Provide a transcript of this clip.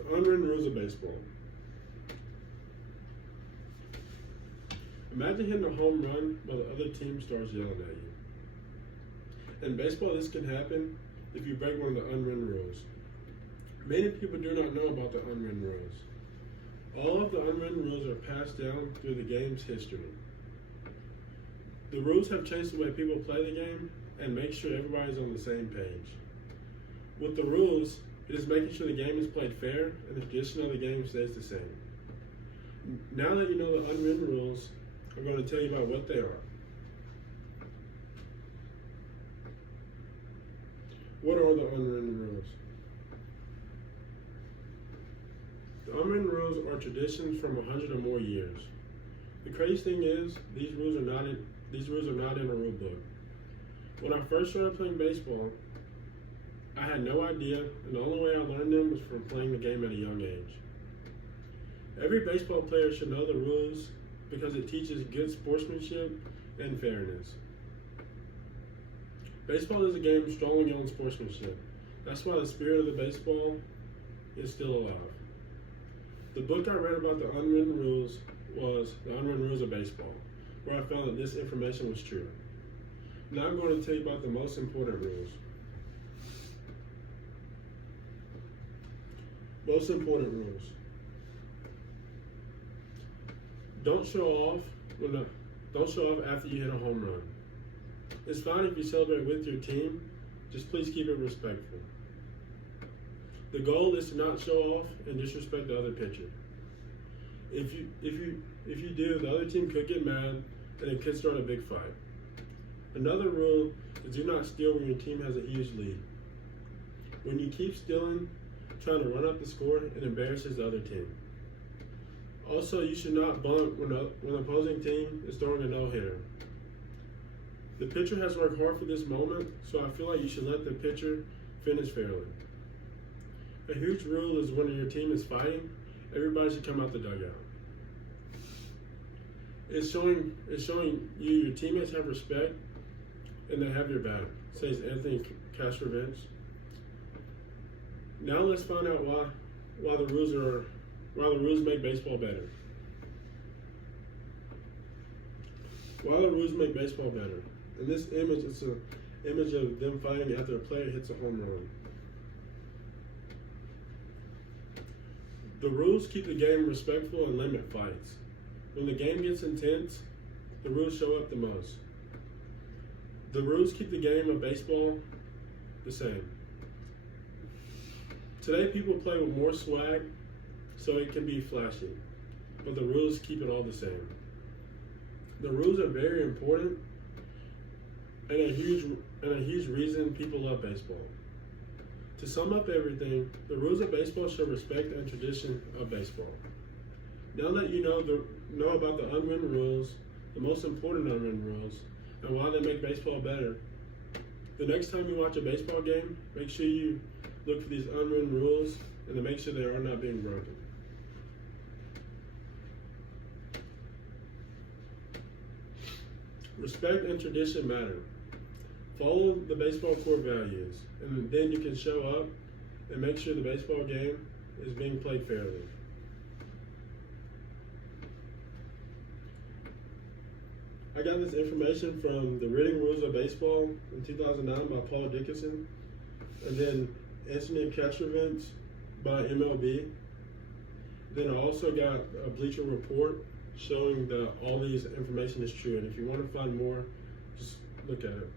The unwritten rules of baseball. Imagine hitting a home run while the other team starts yelling at you. In baseball, this can happen if you break one of the unwritten rules. Many people do not know about the unwritten rules. All of the unwritten rules are passed down through the game's history. The rules have changed the way people play the game and make sure everybody is on the same page. With the rules, it is making sure the game is played fair and the tradition of the game stays the same. Now that you know the unwritten rules, I'm going to tell you about what they are. What are the unwritten rules? The unwritten rules are traditions from 100 or more years. The crazy thing is, these rules are not in a rule book. When I first started playing baseball, I had no idea, and the only way I learned them was from playing the game at a young age. Every baseball player should know the rules because it teaches good sportsmanship and fairness. Baseball is a game strongly on sportsmanship. That's why the spirit of the baseball is still alive. The book I read about the unwritten rules was The Unwritten Rules of Baseball, where I found that this information was true. Now I'm going to tell you about the most important rules. Most important rules. Don't show off after you hit a home run. It's fine if you celebrate with your team, just please keep it respectful. The goal is to not show off and disrespect the other pitcher. If you do, the other team could get mad and it could start a big fight. Another rule is do not steal when your team has a huge lead. When you keep stealing, trying to run up the score, it embarrasses the other team. Also, you should not bunt when the opposing team is throwing a no-hitter. The pitcher has worked hard for this moment, so I feel like you should let the pitcher finish fairly. A huge rule is when your team is fighting, everybody should come out the dugout. It's showing you your teammates have respect and they have your back, says Anthony Castrovince. Now let's find out why the rules make baseball better. Why the rules make baseball better. In this image, it's an image of them fighting after a player hits a home run. The rules keep the game respectful and limit fights. When the game gets intense, the rules show up the most. The rules keep the game of baseball the same. Today people play with more swag, so it can be flashy, but the rules keep it all the same. The rules are very important and a huge reason people love baseball. To sum up everything, the rules of baseball show respect and tradition of baseball. Now that you know about the unwritten rules, the most important unwritten rules, and why they make baseball better, the next time you watch a baseball game, make sure you look for these unwritten rules and to make sure they are not being broken. Respect and tradition matter. Follow the baseball core values, and then you can show up and make sure the baseball game is being played fairly. I got this information from the Written Rules of Baseball in 2009 by Paul Dickinson, and then Anthony Castrovince by MLB. Then I also got a Bleacher Report showing that all these information is true, and if you want to find more, just look at it.